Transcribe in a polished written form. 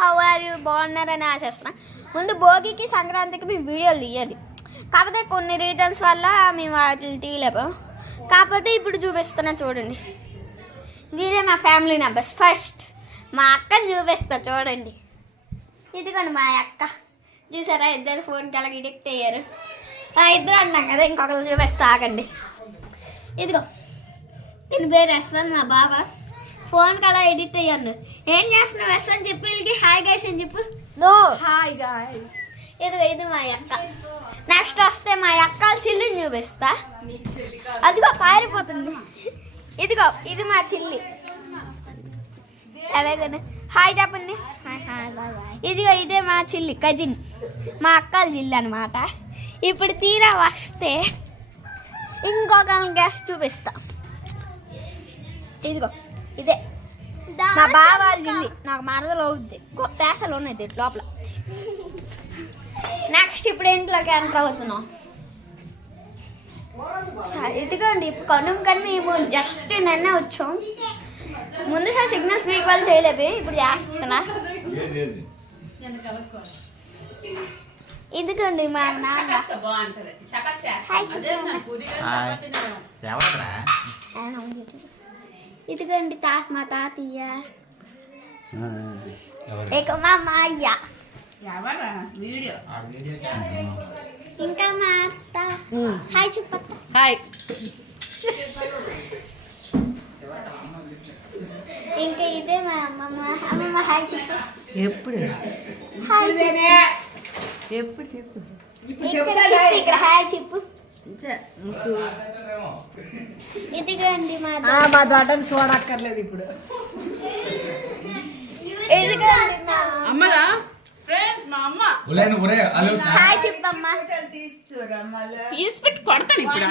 How are you, బాగున్నారని ఆశిస్తున్నా. ముందు భోగికి సంక్రాంతికి మేము వీడియోలు తీయాలి, కాకపోతే కొన్ని రీజన్స్ వల్ల మేము వాటిని తీయలేము. కాకపోతే ఇప్పుడు చూపిస్తున్నా చూడండి. వీరే మా ఫ్యామిలీ మెంబర్స్. ఫస్ట్ మా అక్కని చూపిస్తా చూడండి. ఇదిగోండి మా అక్క, చూసారా ఇద్దరు ఫోన్కి అలాగ ఎడిక్ట్ అయ్యారు. ఇద్దరు అన్నాం కదా, ఇంకొకరు చూపిస్తా ఆగండి. ఇదిగో దీని పేరు యశ్వంత్, మా బాబా. ఫోన్కి అలా ఎడిట్ అయ్యాను. ఏం చేస్తున్నావు యశ్వంత్, చెప్పు వీళ్ళకి హాయ్ గైస్ అని చెప్పు. No hi guys. ఇదిగో ఇది మా అక్క. నెక్స్ట్ వస్తే మా అక్క చిల్లిని చూపిస్తా. అదిగో పారిపోతుంది. ఇదిగో ఇది మా చిల్లి. అలాగనే హాయ్ చెప్పండి. ఇదిగో ఇదే మా చిల్లి కజిన్, మా అక్కల చిల్లి అనమాట. ఇప్పుడు తీరా వస్తే ఇంకొక గెస్ట్ చూపిస్తా. ఇదిగో ఇదే మా బావ చిల్లి, నాకు మరదలు అవుద్ది, పేసలు ఉన్నాయి లోపల. నెక్స్ట్ ఇప్పుడు ఇంట్లోకి ఎంటర్ అవుతున్నాం. ఇదిగోండి ఇప్పుడు కానీ మేము జస్ట్ నిన్నే వచ్చాం. ముందు సార్ సిగ్నల్స్ మీకు వాళ్ళు చేయలేవు, ఇప్పుడు చేస్తున్నా. ఇదిగోండి మా నాన్న. ఇదిగోండి మా తాతయ్య, ఇక మా మాయ్య, ఇంకా మా అత్త. హాయ్ చెప్పత్త. హాయ్. ఇంకా ఇదే మా అమ్మమ్మ. అమ్మమ్మ హాయ్ చెప్పు. ఎప్పుడు హాయ్ చెప్పు. ఎప్పుడు చెప్పు. ఇక్కడ హాయ్ చెప్పు. ఇదిగోండి మా దొడ్డని చూడక్కర్లేదు ఇప్పుడు. ఇదిగోండి అమ్మరా ఫ్రెండ్స్, మా అమ్మ. హాయ్ చెప్పమ్మా. తీసి పెట్టి కొడతాను ఇప్పుడు.